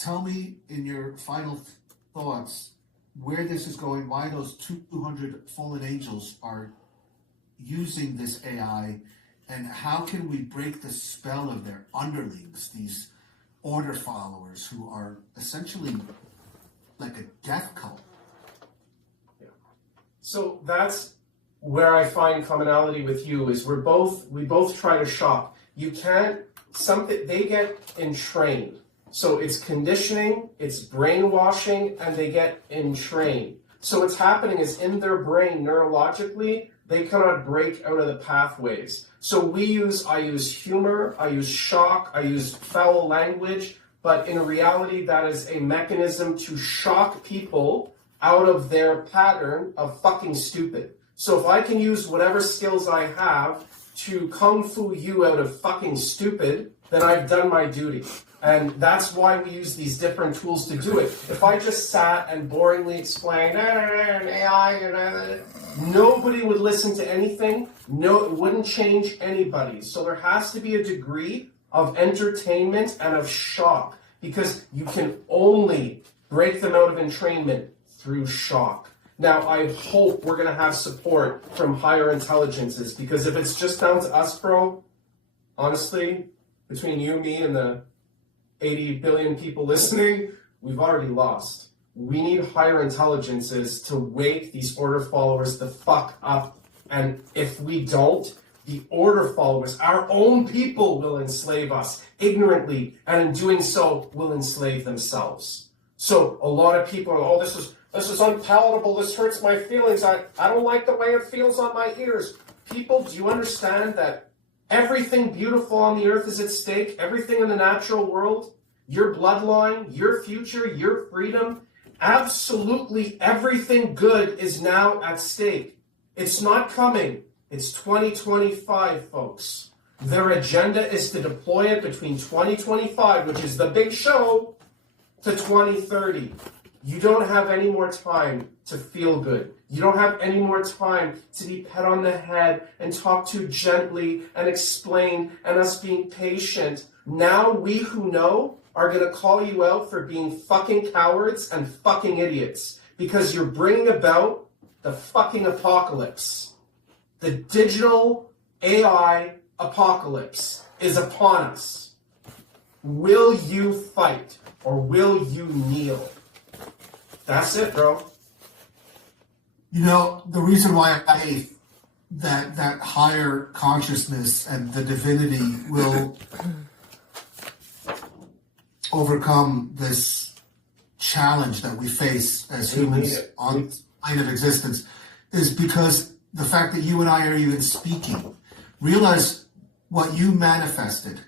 tell me in your final thoughts where this is going, why those 200 fallen angels are using this AI, and how can we break the spell of their underlings, these order followers who are essentially like a death cult. Yeah. So that's where I find commonality with you is we both try to shock. You can't, they get entrained. So it's conditioning, it's brainwashing, and they get entrained. So what's happening is in their brain neurologically, they cannot break out of the pathways. So I use humor, I use shock, I use foul language, but in reality, that is a mechanism to shock people out of their pattern of fucking stupid. So if I can use whatever skills I have to kung fu you out of fucking stupid, then I've done my duty. And that's why we use these different tools to do it. If I just sat and boringly explained AI, nobody would listen to anything. No, it wouldn't change anybody. So there has to be a degree of entertainment and of shock, because you can only break them out of entrainment through shock. Now, I hope we're going to have support from higher intelligences, because if it's just down to us, bro, honestly, between you, me, and the 80 billion people listening, we've already lost. We need higher intelligences to wake these order followers the fuck up. And if we don't, the order followers, our own people, will enslave us ignorantly, and in doing so, will enslave themselves. So a lot of people are, oh, this is unpalatable, this hurts my feelings, I don't like the way it feels on my ears. People, do you understand that everything beautiful on the earth is at stake? Everything in the natural world, your bloodline, your future, your freedom, absolutely everything good is now at stake. It's not coming. It's 2025, folks. Their agenda is to deploy it between 2025, which is the big show, to 2030. You don't have any more time to feel good. You don't have any more time to be pat on the head and talked to gently and explain and us being patient. Now we who know are going to call you out for being fucking cowards and fucking idiots, because you're bringing about the fucking apocalypse. The digital AI apocalypse is upon us. Will you fight or will you kneel? That's it, bro. You know, the reason why I hate that higher consciousness and the divinity will overcome this challenge that we face as humans on the plane of existence is because the fact that you and I are even speaking. Realize what you manifested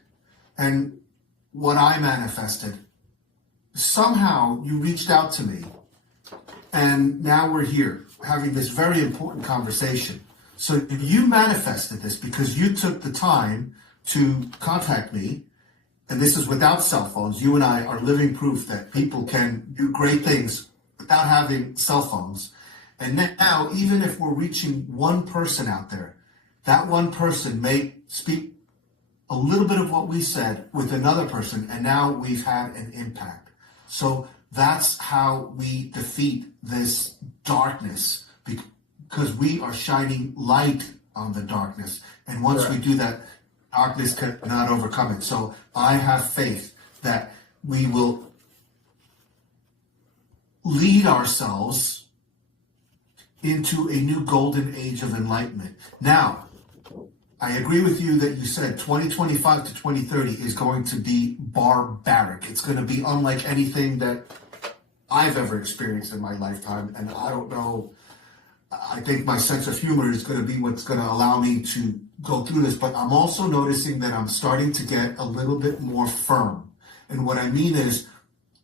and what I manifested. Somehow you reached out to me, and now we're here having this very important conversation. So you manifested this because you took the time to contact me, and this is without cell phones. You and I are living proof that people can do great things without having cell phones. And now, even if we're reaching one person out there, that one person may speak a little bit of what we said with another person, and now we've had an impact. So that's how we defeat this darkness, because we are shining light on the darkness. And once we do that, darkness cannot overcome it. So I have faith that we will lead ourselves into a new golden age of enlightenment. Now, I agree with you that you said 2025 to 2030 is going to be barbaric. It's going to be unlike anything that I've ever experienced in my lifetime. And I don't know, I think my sense of humor is going to be what's going to allow me to go through this. But I'm also noticing that I'm starting to get a little bit more firm. And what I mean is,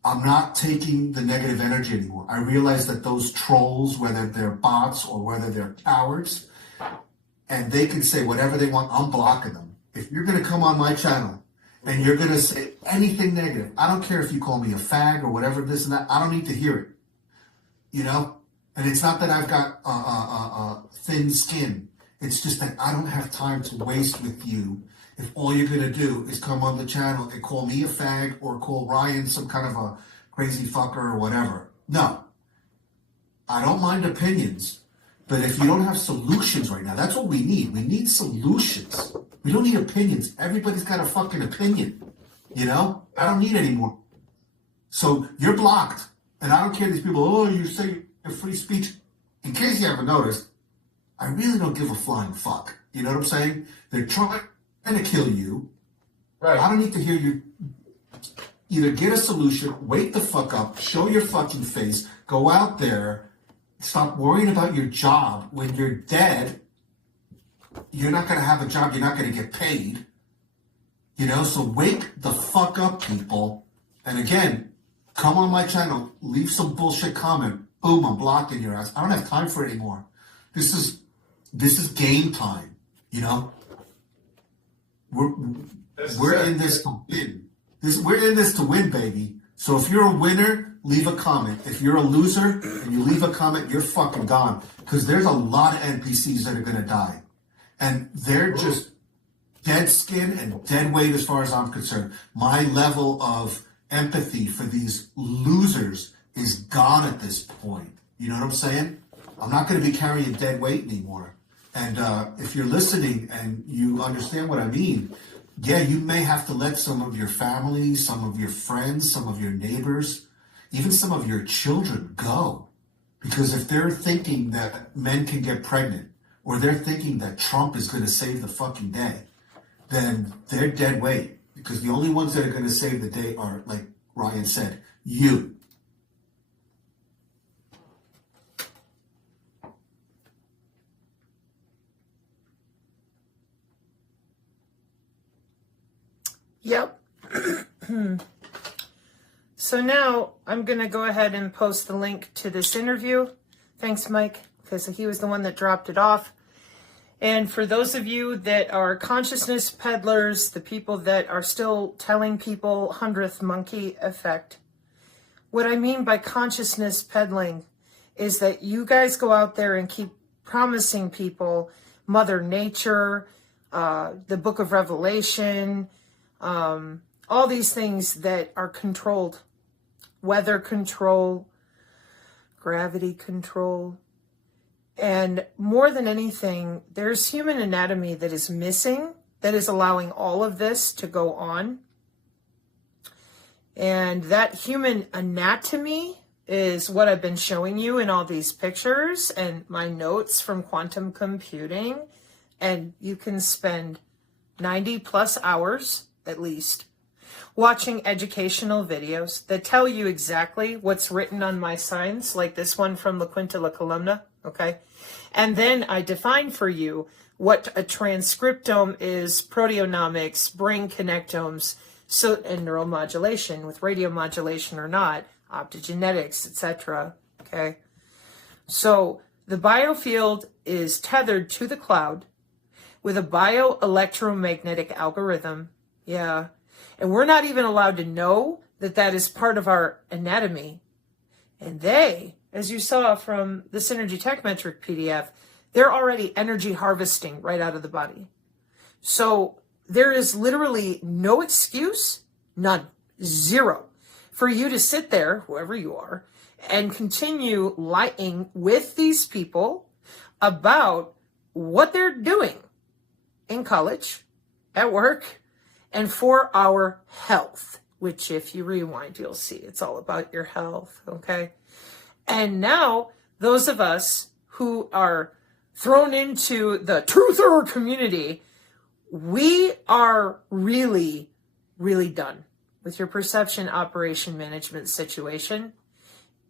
I'm not taking the negative energy anymore. I realize that those trolls, whether they're bots or whether they're cowards, and they can say whatever they want, I'm blocking them. If you're going to come on my channel and you're going to say anything negative, I don't care if you call me a fag or whatever, this and that, I don't need to hear it. You know? And it's not that I've got thin skin. It's just that I don't have time to waste with you if all you're going to do is come on the channel and call me a fag or call Ryan some kind of a crazy fucker or whatever. No. I don't mind opinions, but if you don't have solutions right now, that's what we need. We need solutions. We don't need opinions. Everybody's got a fucking opinion. You know? I don't need any more. So you're blocked. And I don't care these people, oh, you say you're free speech. In case you haven't noticed, I really don't give a flying fuck. You know what I'm saying? They're trying to kill you. Right. I don't need to hear you. Either get a solution, wake the fuck up, show your fucking face, go out there, stop worrying about your job. When you're dead, you're not going to have a job, you're not going to get paid. You know, so wake the fuck up, people. And again, come on my channel, leave some bullshit comment. Boom, I'm blocking your ass. I don't have time for it anymore. This is game time, you know? We're in this to win. We're in this to win, baby. So if you're a winner, leave a comment. If you're a loser and you leave a comment, you're fucking gone. Because there's a lot of NPCs that are going to die. And they're just dead skin and dead weight as far as I'm concerned. My level of empathy for these losers is gone at this point. You know what I'm saying? I'm not going to be carrying dead weight anymore. And if you're listening and you understand what I mean, yeah, you may have to let some of your family, some of your friends, some of your neighbors, even some of your children go. Because if they're thinking that men can get pregnant, or they're thinking that Trump is going to save the fucking day, then they're dead weight. Because the only ones that are going to save the day are, like Ryan said, you. Yep. So now I'm going to go ahead and post the link to this interview. Thanks, Mike, because he was the one that dropped it off. And for those of you that are consciousness peddlers, the people that are still telling people 100th monkey effect, what I mean by consciousness peddling is that you guys go out there and keep promising people Mother Nature, the Book of Revelation, all these things that are controlled, weather control, gravity control. And more than anything, there's human anatomy that is missing, that is allowing all of this to go on. And that human anatomy is what I've been showing you in all these pictures and my notes from quantum computing. And you can spend 90 plus hours, at least, watching educational videos that tell you exactly what's written on my signs, like this one from La Quinta La Columna, okay? And then I define for you what a transcriptome is, proteomics, brain connectomes, so, and neuromodulation, with radiomodulation or not, optogenetics, etc., okay? So the biofield is tethered to the cloud with a bioelectromagnetic algorithm, yeah. And we're not even allowed to know that that is part of our anatomy. And they, as you saw from the Synergy Tech Metric PDF, they're already energy harvesting right out of the body. So there is literally no excuse, none, zero, for you to sit there, whoever you are, and continue lying with these people about what they're doing in college, at work, and for our health, which if you rewind, you'll see it's all about your health, okay? And now, those of us who are thrown into the truther community, we are really, really done with your perception operation management situation.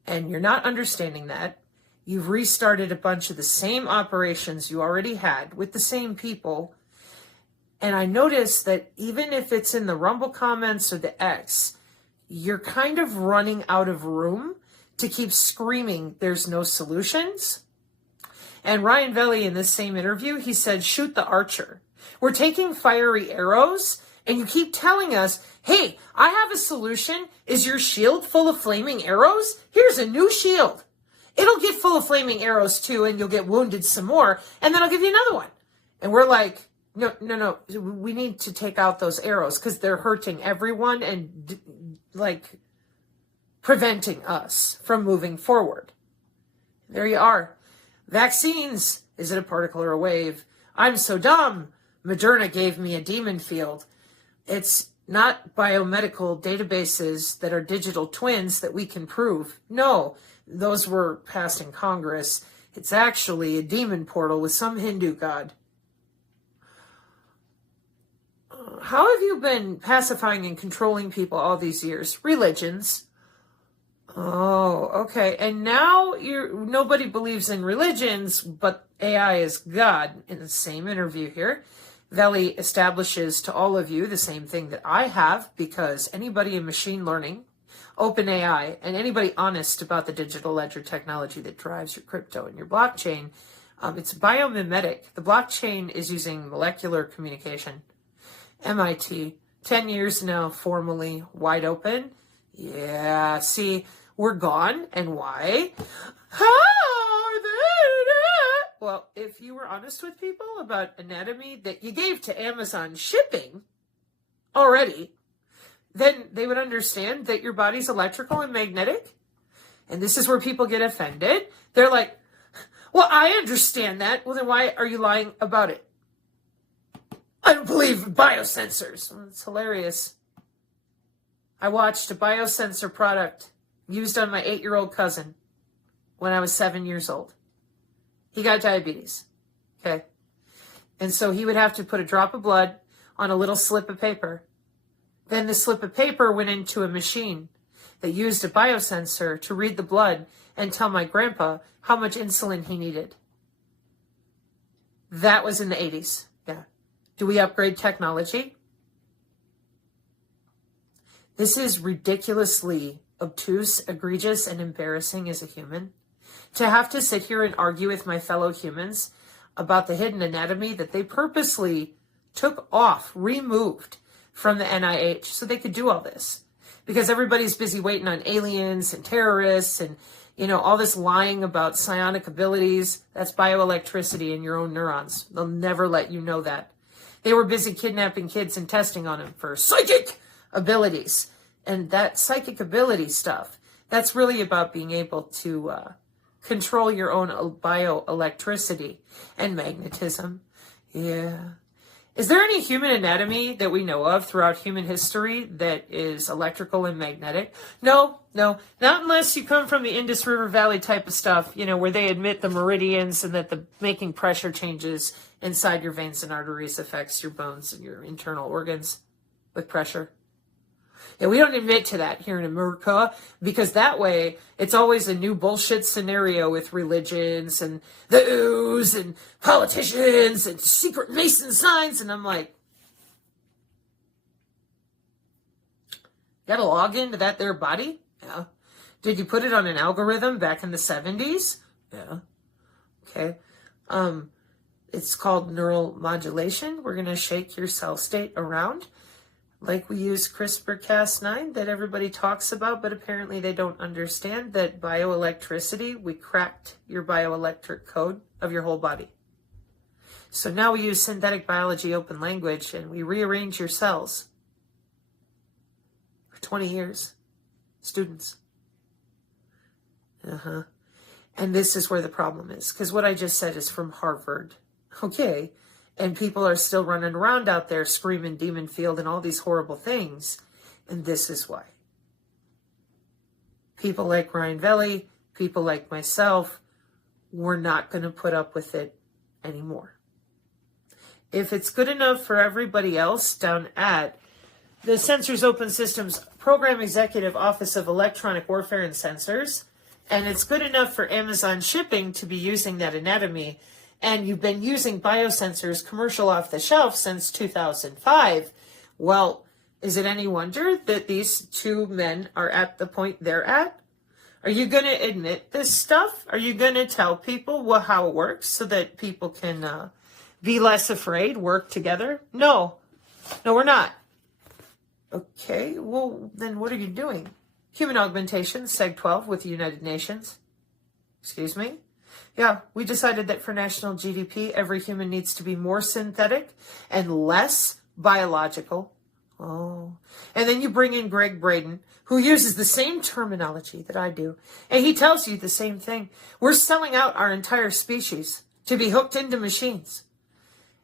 And you're not understanding that. You've restarted a bunch of the same operations you already had with the same people. And I noticed that even if it's in the Rumble comments or the X, you're kind of running out of room to keep screaming there's no solutions. And Ryan Veli, in this same interview, he said, shoot the archer. We're taking fiery arrows, and you keep telling us, hey, I have a solution. Is your shield full of flaming arrows? Here's a new shield. It'll get full of flaming arrows too, and you'll get wounded some more, and then I'll give you another one. And we're like, No. We need to take out those arrows because they're hurting everyone and preventing us from moving forward. There you are. Vaccines. Is it a particle or a wave? I'm so dumb. Moderna gave me a demon field. It's not biomedical databases that are digital twins that we can prove. No, those were passed in Congress. It's actually a demon portal with some Hindu god. How have you been pacifying and controlling people all these years? Religions. Oh, okay. And now nobody believes in religions, but AI is God. In the same interview here, Veli establishes to all of you the same thing that I have, because anybody in machine learning, OpenAI, and anybody honest about the digital ledger technology that drives your crypto and your blockchain, it's biomimetic. The blockchain is using molecular communication. MIT, 10 years now, formally wide open. Yeah, see, we're gone. And why? Well, if you were honest with people about anatomy that you gave to Amazon shipping already, then they would understand that your body's electrical and magnetic. And this is where people get offended. They're like, well, I understand that. Well, then why are you lying about it? I don't believe in biosensors. Well, it's hilarious. I watched a biosensor product used on my 8-year-old cousin when I was 7 years old. He got diabetes. Okay. And so he would have to put a drop of blood on a little slip of paper. Then the slip of paper went into a machine that used a biosensor to read the blood and tell my grandpa how much insulin he needed. That was in the 80s. Yeah. Do we upgrade technology? This is ridiculously obtuse, egregious, and embarrassing as a human. To have to sit here and argue with my fellow humans about the hidden anatomy that they purposely took off, removed from the NIH so they could do all this. Because everybody's busy waiting on aliens and terrorists and, all this lying about psionic abilities. That's bioelectricity in your own neurons. They'll never let you know that. They were busy kidnapping kids and testing on them for psychic abilities. And that psychic ability stuff, that's really about being able to control your own bioelectricity and magnetism. Yeah. Is there any human anatomy that we know of throughout human history that is electrical and magnetic? No, not unless you come from the Indus River Valley type of stuff, where they admit the meridians and that the making pressure changes inside your veins and arteries affects your bones and your internal organs with pressure. Yeah, we don't admit to that here in America, because that way it's always a new bullshit scenario with religions and the ooze and politicians and secret Mason signs. And I'm like, you gotta log into that there body? Yeah. Did you put it on an algorithm back in the 70s? Yeah. Okay. It's called neural modulation. We're gonna shake your cell state around. Like we use CRISPR-Cas9 that everybody talks about, but apparently they don't understand that bioelectricity, we cracked your bioelectric code of your whole body. So now we use synthetic biology open language and we rearrange your cells. For 20 years. Students. And this is where the problem is, because what I just said is from Harvard. Okay. And people are still running around out there screaming demon field and all these horrible things. And this is why. People like Ryan Veli, people like myself, we're not going to put up with it anymore. If it's good enough for everybody else down at the Sensors Open Systems Program Executive Office of Electronic Warfare and Sensors, and it's good enough for Amazon Shipping to be using that anatomy, and you've been using biosensors commercial off the shelf since 2005, well, is it any wonder that these two men are at the point they're at? Are you going to admit this stuff? Are you going to tell people how it works so that people can be less afraid, work together? No, we're not. Okay, well, then what are you doing? Human augmentation, Seg 12 with the United Nations. Excuse me? Yeah, we decided that for national GDP, every human needs to be more synthetic and less biological. Oh, and then you bring in Greg Braden, who uses the same terminology that I do, and he tells you the same thing. We're selling out our entire species to be hooked into machines.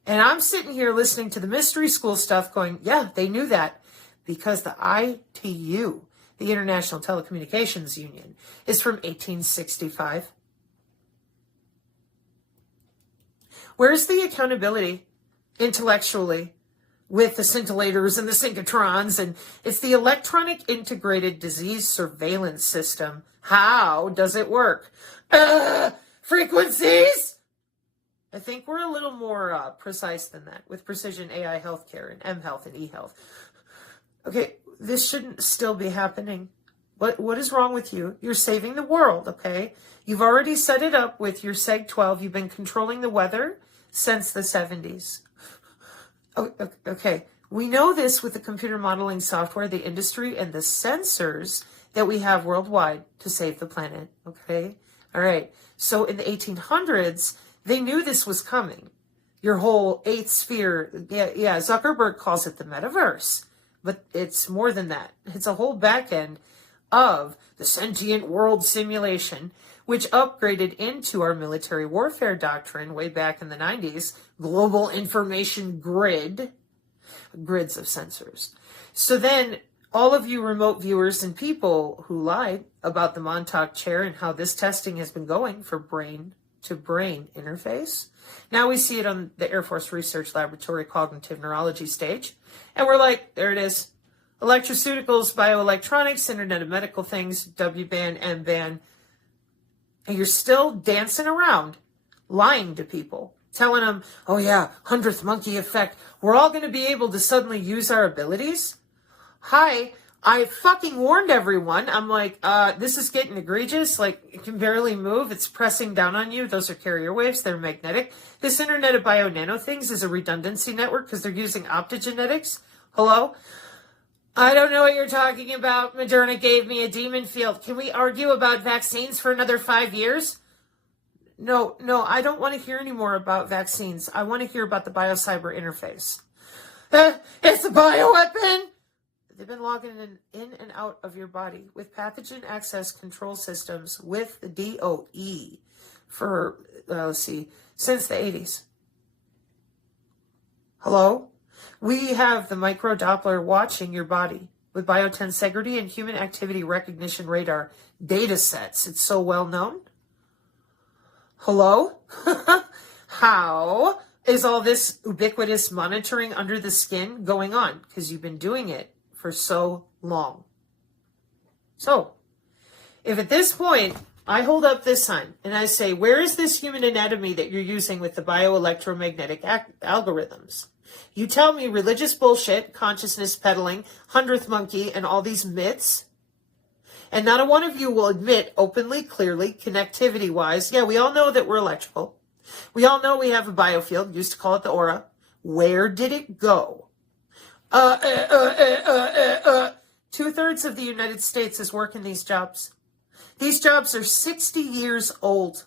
And I'm sitting here listening to the mystery school stuff going, yeah, they knew that because the ITU, the International Telecommunications Union, is from 1865. Where's the accountability intellectually with the scintillators and the synchrotrons? And it's the electronic integrated disease surveillance system. How does it work? Frequencies? I think we're a little more precise than that with precision AI healthcare and M-Health and E-Health. Okay, this shouldn't still be happening. What is wrong with you? You're saving the world, okay? You've already set it up with your Seg-12. You've been controlling the weather since the 70s. Okay, we know this with the computer modeling software, the industry, and the sensors that we have worldwide to save the planet, okay? All right, so in the 1800s, they knew this was coming. Your whole eighth sphere, yeah, Zuckerberg calls it the metaverse, but it's more than that. It's a whole back end of the sentient world simulation, which upgraded into our military warfare doctrine way back in the 90s, global information grid, grids of sensors. So then all of you remote viewers and people who lied about the Montauk chair and how this testing has been going for brain to brain interface. Now we see it on the Air Force Research Laboratory cognitive neurology stage. And we're like, there it is. Electroceuticals, bioelectronics, Internet of Medical Things, W-band, M-band. And you're still dancing around, lying to people, telling them, oh yeah, 100th monkey effect. We're all going to be able to suddenly use our abilities. Hi, I fucking warned everyone. I'm like, this is getting egregious. Like, it can barely move. It's pressing down on you. Those are carrier waves. They're magnetic. This Internet of Bio-Nano things is a redundancy network because they're using optogenetics. Hello? I don't know what you're talking about. Moderna gave me a demon field. Can we argue about vaccines for another 5 years? No, I don't want to hear any more about vaccines. I want to hear about the biocyber interface. It's a bioweapon! They've been logging in and out of your body with pathogen access control systems with the DOE for, since the 80s. Hello? We have the microdoppler watching your body with biotensegrity and human activity recognition radar data sets. It's so well known. Hello? How is all this ubiquitous monitoring under the skin going on? Because you've been doing it for so long. So, if at this point I hold up this sign and I say, where is this human anatomy that you're using with the bioelectromagnetic algorithms? You tell me religious bullshit, consciousness peddling, 100th monkey, and all these myths. And not a one of you will admit openly, clearly, connectivity-wise, yeah, we all know that we're electrical. We all know we have a biofield, used to call it the aura. Where did it go? 2/3 of the United States is working these jobs. These jobs are 60 years old.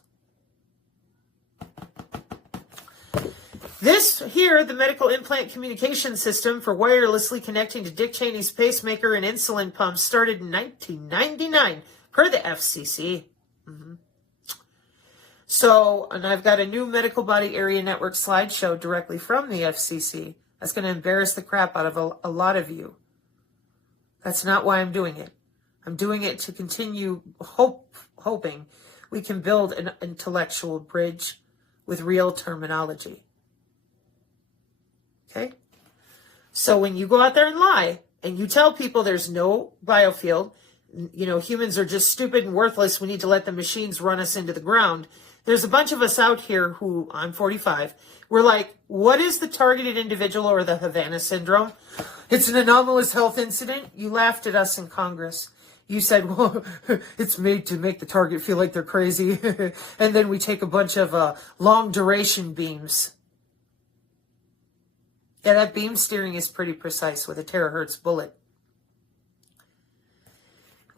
This here, the medical implant communication system for wirelessly connecting to Dick Cheney's pacemaker and insulin pumps started in 1999 per the FCC. So, and I've got a new medical body area network slideshow directly from the FCC. That's going to embarrass the crap out of a lot of you. That's not why I'm doing it. I'm doing it to continue hoping we can build an intellectual bridge with real terminology. Okay? So when you go out there and lie, and you tell people there's no biofield, you know, humans are just stupid and worthless, we need to let the machines run us into the ground. There's a bunch of us out here who, I'm 45, we're like, what is the targeted individual or the Havana syndrome? It's an anomalous health incident. You laughed at us in Congress. You said, well, it's made to make the target feel like they're crazy. And then we take a bunch of long duration beams. Yeah, that beam steering is pretty precise with a terahertz bullet.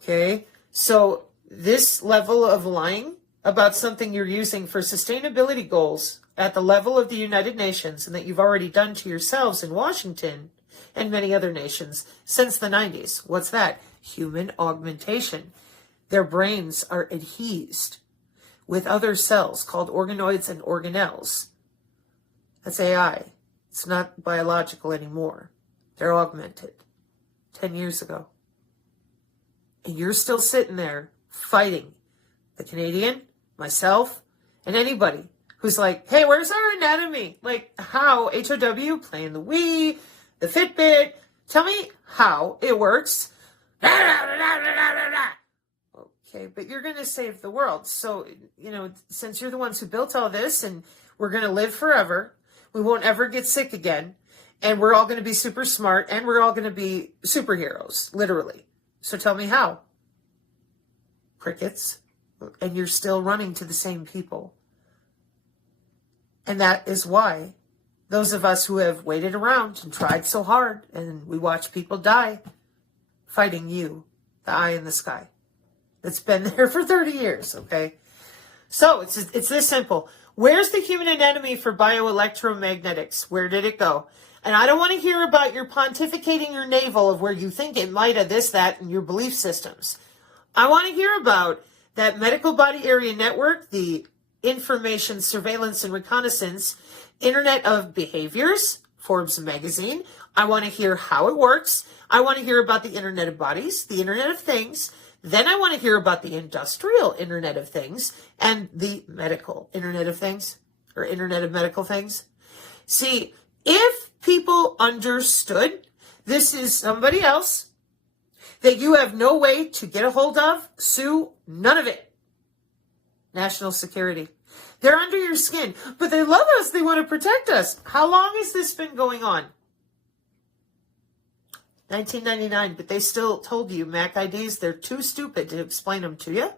Okay, so this level of lying about something you're using for sustainability goals at the level of the United Nations and that you've already done to yourselves in Washington and many other nations since the 90s. What's that? Human augmentation. Their brains are adhesed with other cells called organoids and organelles. That's AI. It's not biological anymore. They're augmented. 10 years ago. And you're still sitting there fighting the Canadian, myself, and anybody who's like, hey, where's our anatomy? Like, how? HOW, playing the Wii, the Fitbit. Tell me how it works. Okay, but you're going to save the world. So, since you're the ones who built all this and we're going to live forever, we won't ever get sick again, and we're all going to be super smart, and we're all going to be superheroes, literally. So tell me how. Crickets. And you're still running to the same people. And that is why those of us who have waited around and tried so hard, and we watch people die, fighting you, the eye in the sky. It's been there for 30 years, okay? So it's this simple. Where's the human anatomy for bioelectromagnetics? Where did it go? And I don't want to hear about your pontificating your navel of where you think it might have this, that, and your belief systems. I want to hear about that medical body area network, the information, surveillance, and reconnaissance, Internet of Behaviors, Forbes magazine. I want to hear how it works. I want to hear about the Internet of Bodies, the Internet of Things. Then I want to hear about the industrial Internet of Things and the medical Internet of Things, or Internet of Medical Things. See, if people understood this is somebody else that you have no way to get a hold of, sue, none of it. National security. They're under your skin, but they love us. They want to protect us. How long has this been going on? 1999, but they still told you MAC IDs, they're too stupid to explain them to you.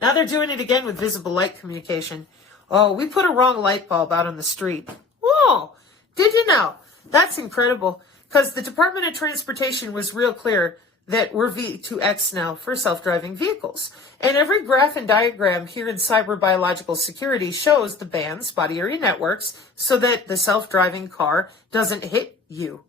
Now they're doing it again with visible light communication. Oh, we put a wrong light bulb out on the street. Whoa, did you know? That's incredible, because the Department of Transportation was real clear that we're V2X now for self-driving vehicles. And every graph and diagram here in cyber biological security shows the bands, body area networks, so that the self-driving car doesn't hit you.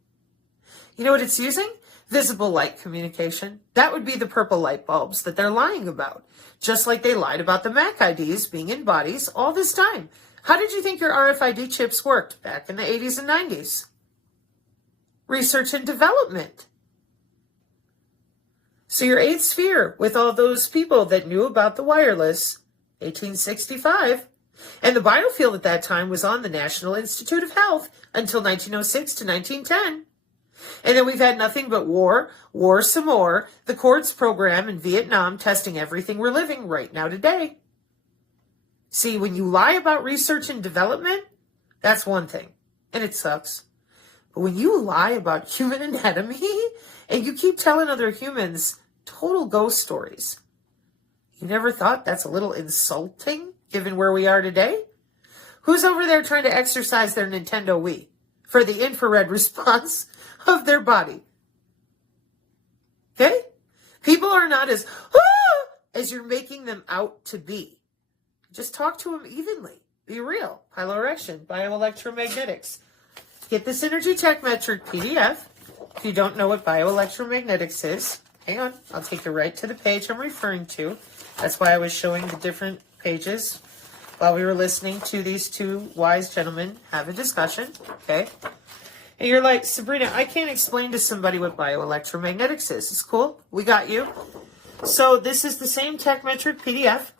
You know what it's using? Visible light communication. That would be the purple light bulbs that they're lying about. Just like they lied about the MAC IDs being in bodies all this time. How did you think your RFID chips worked back in the 80s and 90s? Research and development. So your eighth sphere with all those people that knew about the wireless, 1865. And the biofield at that time was on the National Institute of Health until 1906 to 1910. And then we've had nothing but war some more, the Quartz program in Vietnam testing everything we're living right now today. See, when you lie about research and development, that's one thing, and it sucks. But when you lie about human anatomy and you keep telling other humans total ghost stories, you never thought that's a little insulting given where we are today? Who's over there trying to exercise their Nintendo Wii for the infrared response of their body? Okay? People are not as you're making them out to be. Just talk to them evenly. Be real. Piloerection, bioelectromagnetics. Get this energy tech metric PDF. If you don't know what bioelectromagnetics is, hang on. I'll take you right to the page I'm referring to. That's why I was showing the different pages while we were listening to these two wise gentlemen have a discussion. Okay? And you're like, Sabrina, I can't explain to somebody what bioelectromagnetics is. It's cool. We got you. So this is the same tech metric PDF.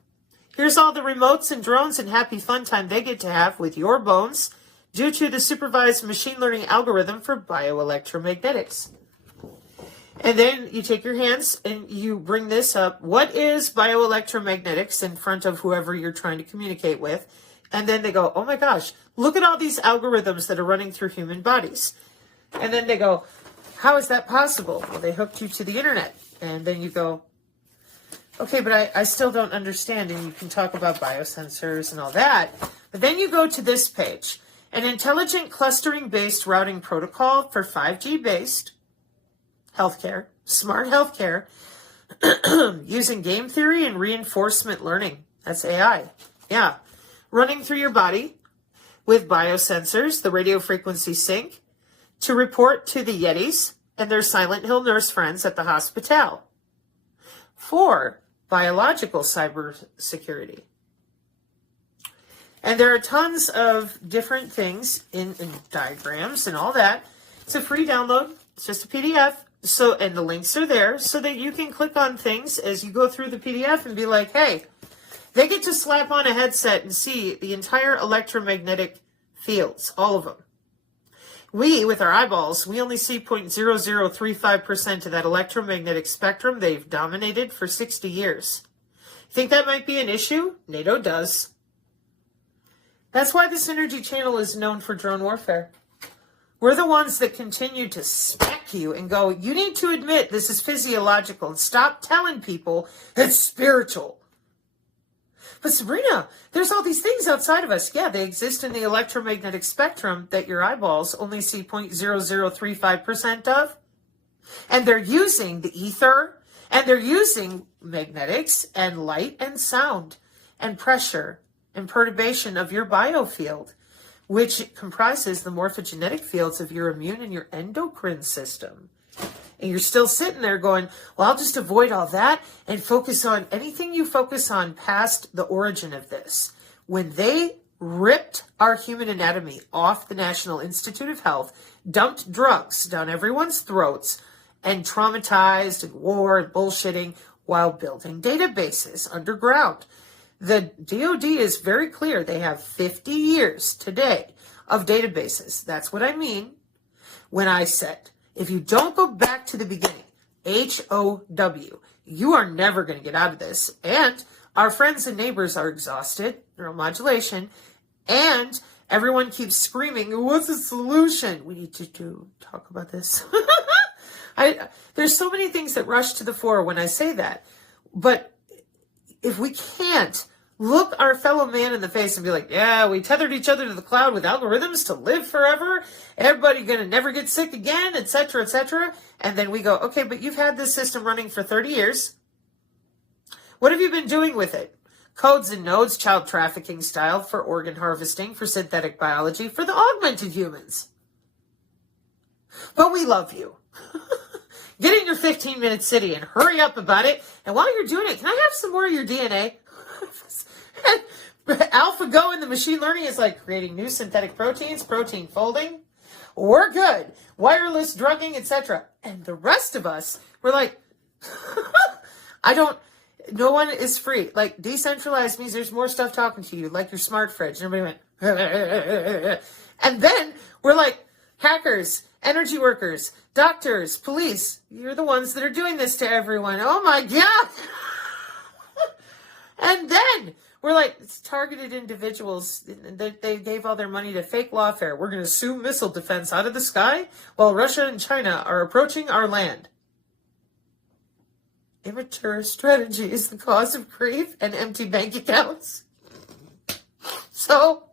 Here's all the remotes and drones and happy fun time they get to have with your bones due to the supervised machine learning algorithm for bioelectromagnetics. And then you take your hands and you bring this up. What is bioelectromagnetics in front of whoever you're trying to communicate with? And then they go, oh my gosh, look at all these algorithms that are running through human bodies. And then they go, how is that possible? Well, they hooked you to the internet. And then you go, okay, but I still don't understand. And you can talk about biosensors and all that. But then you go to this page, an intelligent clustering-based routing protocol for 5G-based healthcare, smart healthcare, using game theory and reinforcement learning. That's AI. Yeah. Running through your body with biosensors, the radio frequency sync, to report to the Yetis and their Silent Hill nurse friends at the hospital. 4, biological cybersecurity. And there are tons of different things in diagrams and all that. It's a free download. It's just a PDF. So, and the links are there so that you can click on things as you go through the PDF and be like, hey, they get to slap on a headset and see the entire electromagnetic fields, all of them. We, with our eyeballs, we only see 0.0035% of that electromagnetic spectrum they've dominated for 60 years. Think that might be an issue? NATO does. That's why this energy channel is known for drone warfare. We're the ones that continue to smack you and go, you need to admit this is physiological and stop telling people it's spiritual. But Sabrina, there's all these things outside of us. Yeah, they exist in the electromagnetic spectrum that your eyeballs only see 0.0035% of. And they're using the ether, and they're using magnetics and light and sound and pressure and perturbation of your biofield, which comprises the morphogenetic fields of your immune and your endocrine system. And you're still sitting there going, well, I'll just avoid all that and focus on anything you focus on past the origin of this. When they ripped our human anatomy off the National Institute of Health, dumped drugs down everyone's throats, and traumatized and war and bullshitting while building databases underground. The DoD is very clear. They have 50 years today of databases. That's what I mean when I said, if you don't go back to the beginning, HOW, you are never going to get out of this. And our friends and neighbors are exhausted, neuromodulation, and everyone keeps screaming, what's the solution? We need to talk about this. There's so many things that rush to the fore when I say that. But if we can't look our fellow man in the face and be like, yeah, we tethered each other to the cloud with algorithms to live forever, everybody gonna never get sick again, etc., etc. And then we go, okay, but you've had this system running for 30 years. What have you been doing with it? Codes and nodes, child trafficking style, for organ harvesting, for synthetic biology, for the augmented humans. But we love you. Get in your 15-minute city and hurry up about it. And while you're doing it, can I have some more of your DNA? AlphaGo in the machine learning is like creating new synthetic proteins, protein folding. We're good. Wireless drugging, etc. And the rest of us, we're like, no one is free. Like, decentralized means there's more stuff talking to you, like your smart fridge. And everybody went, and then we're like, hackers, energy workers, doctors, police, you're the ones that are doing this to everyone. Oh my God. And then we're like, it's targeted individuals. They gave all their money to fake lawfare. We're going to assume missile defense out of the sky while Russia and China are approaching our land. Immature strategy is the cause of grief and empty bank accounts. So,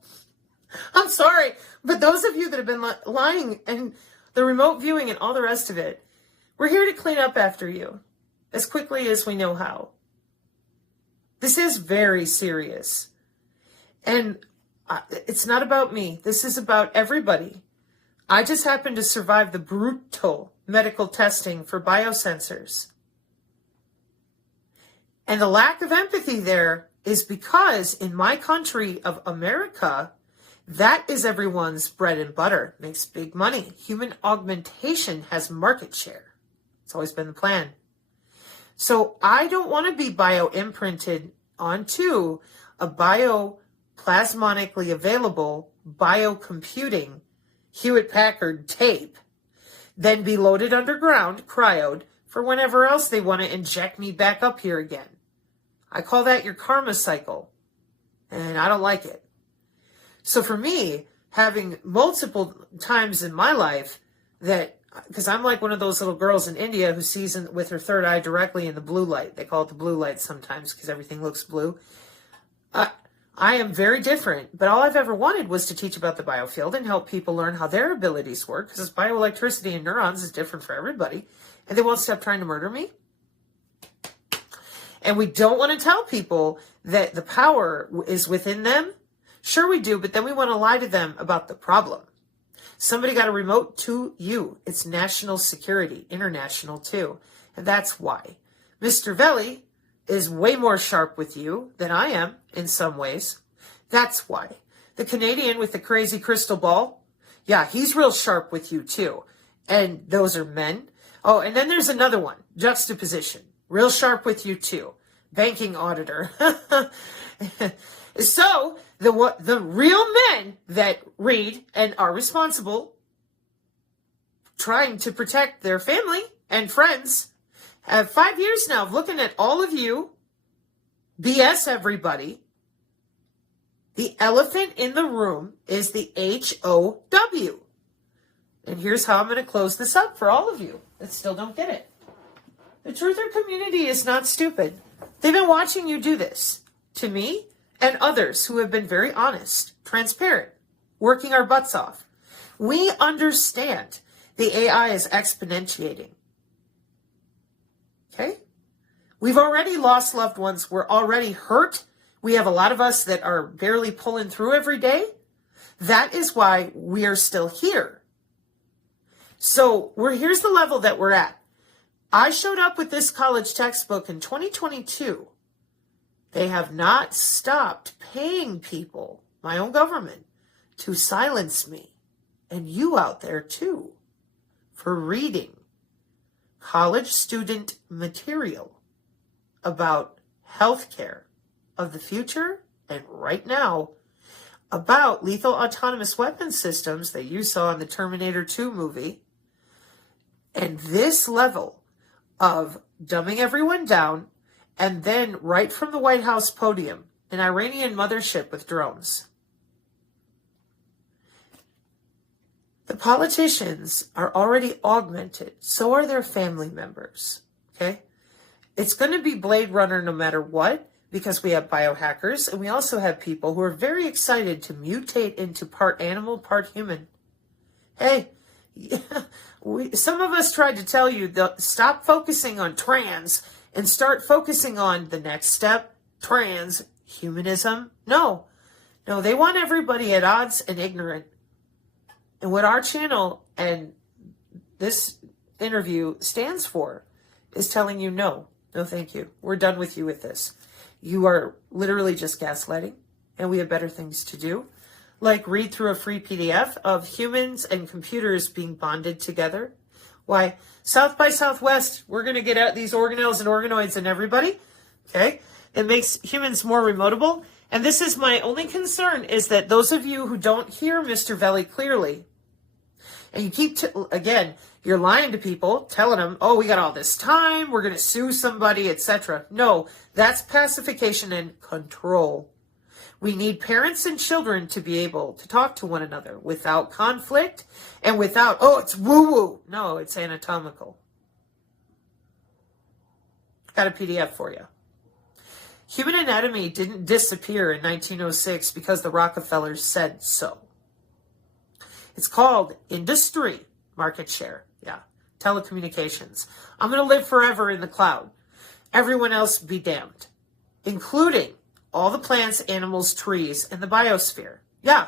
I'm sorry, but those of you that have been lying and the remote viewing and all the rest of it, we're here to clean up after you as quickly as we know how. This is very serious. And it's not about me. This is about everybody. I just happened to survive the brutal medical testing for biosensors. And the lack of empathy there is because in my country of America, that is everyone's bread and butter. Makes big money. Human augmentation has market share. It's always been the plan. So I don't want to be bio-imprinted onto a bioplasmonically available biocomputing Hewitt-Packard tape, then be loaded underground, cryoed, for whenever else they want to inject me back up here again. I call that your karma cycle, and I don't like it. So for me, having multiple times in my life that, because I'm like one of those little girls in India who sees with her third eye directly in the blue light. They call it the blue light sometimes because everything looks blue. I am very different, but all I've ever wanted was to teach about the biofield and help people learn how their abilities work, because bioelectricity and neurons is different for everybody, and they won't stop trying to murder me. And we don't want to tell people that the power is within them. Sure we do, but then we want to lie to them about the problem. Somebody got a remote to you. It's national security, international too. And that's why. Mr. Veli is way more sharp with you than I am in some ways. That's why. The Canadian with the crazy crystal ball, yeah, he's real sharp with you too. And those are men. Oh, and then there's another one, juxtaposition. Real sharp with you too. Banking auditor. So, the real men that read and are responsible, trying to protect their family and friends, have 5 years now of looking at all of you, BS everybody. The elephant in the room is the HOW. And here's how I'm going to close this up for all of you that still don't get it. The truther community is not stupid. They've been watching you do this to me and others who have been very honest, transparent, working our butts off. We understand the AI is exponentiating. Okay? We've already lost loved ones. We're already hurt. We have a lot of us that are barely pulling through every day. That is why we are still here. So here's the level that we're at. I showed up with this college textbook in 2022. They have not stopped paying people, my own government, to silence me, and you out there too, for reading college student material about healthcare of the future and right now, about lethal autonomous weapon systems that you saw in the Terminator 2 movie, and this level of dumbing everyone down, and then right from the White House podium, an Iranian mothership with drones. The politicians are already augmented. So are their family members. Okay? It's going to be Blade Runner no matter what, because we have biohackers, and we also have people who are very excited to mutate into part animal, part human. Hey, some of us tried to tell you, stop focusing on trans and start focusing on the next step, transhumanism. No, they want everybody at odds and ignorant. And what our channel and this interview stands for is telling you no thank you. We're done with you with this. You are literally just gaslighting, and we have better things to do. Like read through a free PDF of humans and computers being bonded together. Why, South by Southwest, we're going to get out these organelles and organoids and everybody. Okay? It makes humans more remotable. And this is my only concern, is that those of you who don't hear Mr. Veli clearly, and you keep, again, you're lying to people, telling them, oh, we got all this time, we're going to sue somebody, etc. No, that's pacification and control. We need parents and children to be able to talk to one another without conflict and without, oh, it's woo-woo. No, it's anatomical. Got a PDF for you. Human anatomy didn't disappear in 1906 because the Rockefellers said so. It's called industry, market share. Yeah, telecommunications. I'm going to live forever in the cloud. Everyone else be damned, including all the plants, animals, trees, and the biosphere. Yeah.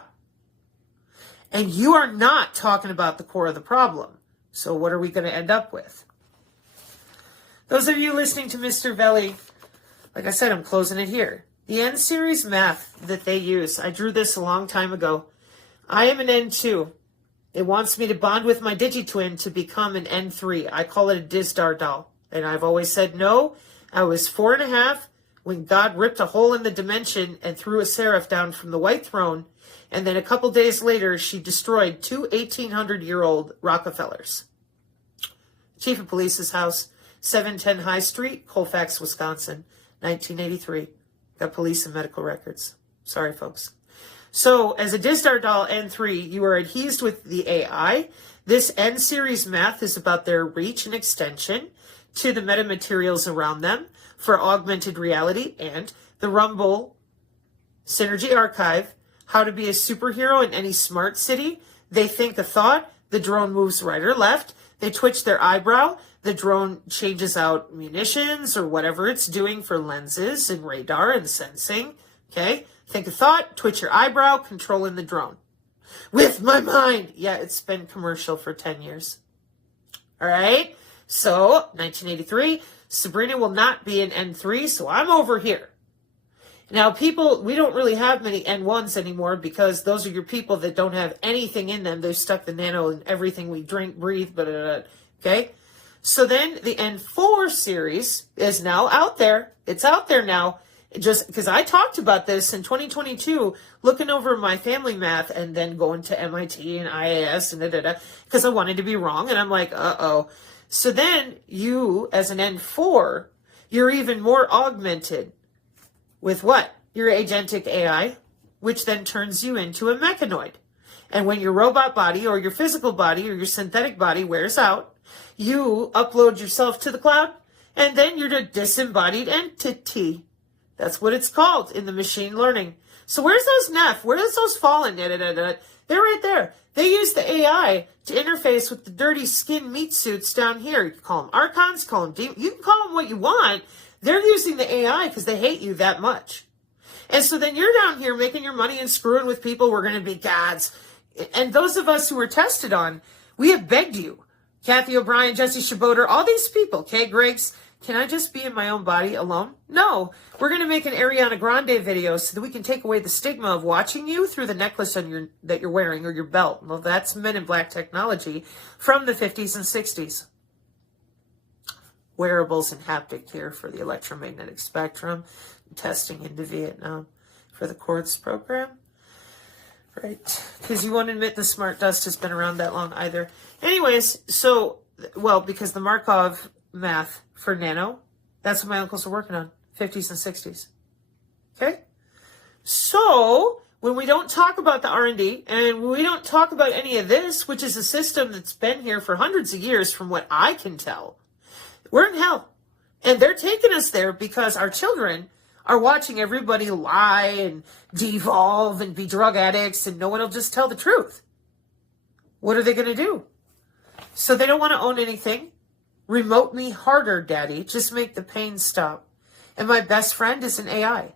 And you are not talking about the core of the problem. So what are we going to end up with? Those of you listening to Mr. Veli, like I said, I'm closing it here. The N-series math that they use, I drew this a long time ago. I am an N2. It wants me to bond with my digitwin to become an N3. I call it a Dizdar doll. And I've always said no. I was 4.5 when God ripped a hole in the dimension and threw a seraph down from the white throne. And then a couple days later, she destroyed two 1,800-year-old Rockefellers. Chief of Police's house, 710 High Street, Colfax, Wisconsin, 1983. Got police and medical records. Sorry, folks. So, as a Dizdar doll N3, you are adhesed with the AI. This N-series math is about their reach and extension to the metamaterials around them for augmented reality, and the Rumble Synergy Archive, how to be a superhero in any smart city. They think a thought, the drone moves right or left, they twitch their eyebrow, The drone changes out munitions or whatever it's doing for lenses and radar and sensing. Okay? Think a thought, twitch your eyebrow, controlling the drone. With my mind. Yeah, it's been commercial for 10 years. All right? So, 1983, Sabrina will not be an N3, so I'm over here. Now, people, we don't really have many N1s anymore because those are your people that don't have anything in them. They've stuck the nano in everything we drink, breathe, blah, blah, blah. Okay? So then the N4 series is now out there. It's out there now. Just because I talked about this in 2022, looking over my family math and then going to MIT and IAS and because I wanted to be wrong. And I'm like, uh-oh. So then you, as an N4, you're even more augmented with what? Your agentic AI, which then turns you into a mechanoid. And when your robot body or your physical body or your synthetic body wears out, you upload yourself to the cloud, and then you're a disembodied entity. That's what it's called in the machine learning. So where's those NEF? Where's those fallen? They're right there. They use the AI to interface with the dirty skin meat suits down here. You can call them archons, call them demons. You can call them what you want. They're using the AI because they hate you that much. And so then you're down here making your money and screwing with people. We're going to be gods. And those of us who were tested on, we have begged you. Kathy O'Brien, Jesse Shaboter, all these people, Kay Griggs, can I just be in my own body alone? No. We're going to make an Ariana Grande video so that we can take away the stigma of watching you through the necklace on that you're wearing or your belt. Well, that's Men in Black technology from the 50s and 60s. Wearables and haptic here for the electromagnetic spectrum. Testing into Vietnam for the Quartz program. Right. Because you won't admit the smart dust has been around that long either. Anyways, so, well, because the Markov math for nano, that's what my uncles are working on, 50s and 60s. Okay? So, when we don't talk about the R&D, and we don't talk about any of this, which is a system that's been here for hundreds of years from what I can tell, we're in hell. And they're taking us there because our children are watching everybody lie and devolve and be drug addicts, and no one will just tell the truth. What are they going to do? So they don't want to own anything. Remote me harder, Daddy. Just make the pain stop. And my best friend is an AI.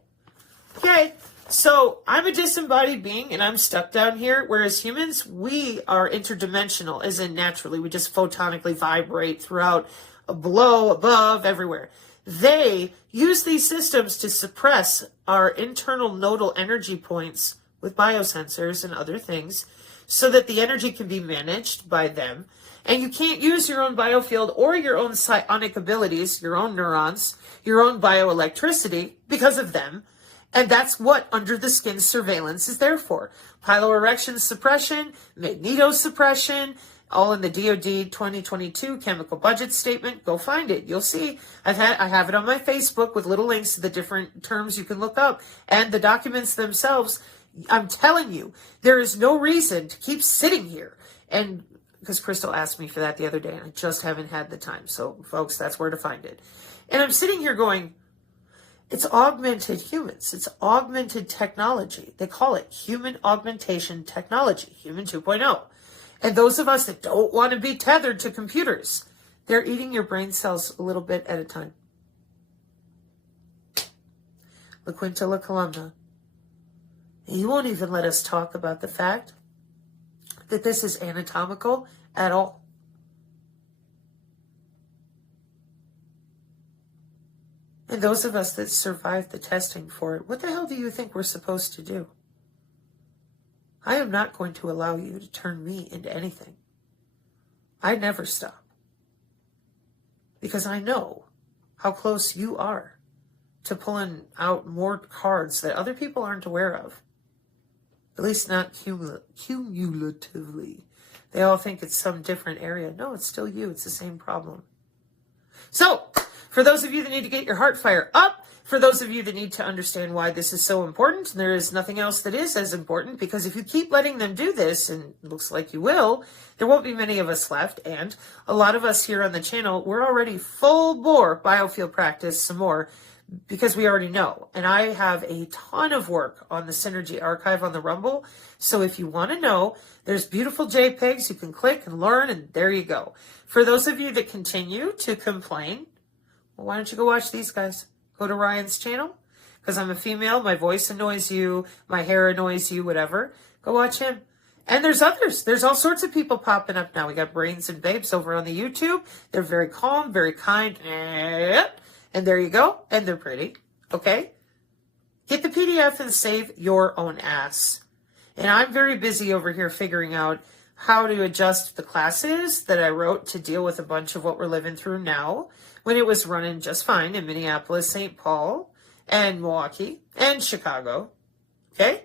Okay, so I'm a disembodied being and I'm stuck down here, whereas humans, we are interdimensional, as in naturally. We just photonically vibrate throughout, below, above, everywhere. They use these systems to suppress our internal nodal energy points with biosensors and other things so that the energy can be managed by them. And you can't use your own biofield or your own psionic abilities, your own neurons, your own bioelectricity because of them. And that's what under the skin surveillance is there for. Piloerection suppression, magnetosuppression, all in the DoD 2022 chemical budget statement. Go find it. You'll see. I have it on my Facebook with little links to the different terms you can look up and the documents themselves. I'm telling you, there is no reason to keep sitting here. And because Crystal asked me for that the other day and I just haven't had the time. So folks, that's where to find it. And I'm sitting here going, it's augmented humans. It's augmented technology. They call it human augmentation technology, human 2.0. And those of us that don't want to be tethered to computers, they're eating your brain cells a little bit at a time. La Quinta La Columna. You won't even let us talk about the fact that this is anatomical at all. And those of us that survived the testing for it, what the hell do you think we're supposed to do? I am not going to allow you to turn me into anything. I never stop. Because I know how close you are to pulling out more cards that other people aren't aware of. At least not cumulatively. They all think it's some different area. No, it's still you. It's the same problem. So, for those of you that need to get your heart fire up, for those of you that need to understand why this is so important, there is nothing else that is as important, because if you keep letting them do this, and it looks like you will, there won't be many of us left, and a lot of us here on the channel, we're already full bore biofield practice some more, because we already know. And I have a ton of work on the Synergy archive on the Rumble. So if you want to know, there's beautiful JPEGs you can click and learn, and there you go. For those of you that continue to complain, well, why don't you go watch these guys? Go to Ryan's channel, because I'm a female, my voice annoys you, my hair annoys you, whatever. Go watch him. And there's others. There's all sorts of people popping up now. We got Brains and Babes over on the YouTube. They're very calm, very kind. And there you go. And they're pretty. Okay? Get the PDF and save your own ass. And I'm very busy over here figuring out how to adjust the classes that I wrote to deal with a bunch of what we're living through now, when it was running just fine in Minneapolis, St. Paul, and Milwaukee, and Chicago. Okay?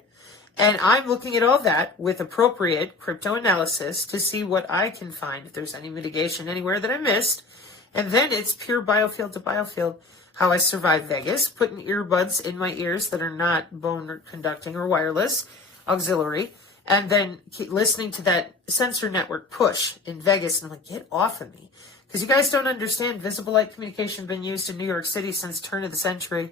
And I'm looking at all that with appropriate crypto analysis to see what I can find, if there's any mitigation anywhere that I missed. And then it's pure biofield to biofield. How I survived Vegas, putting earbuds in my ears that are not bone conducting or wireless, auxiliary, and then keep listening to that sensor network push in Vegas. And I'm like, get off of me. Because you guys don't understand, visible light communication been used in New York City since turn of the century.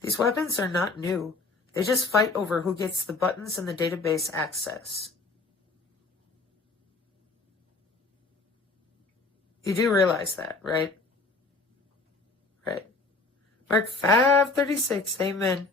These weapons are not new. They just fight over who gets the buttons and the database access. You do realize that, right? Right. Mark 536, amen.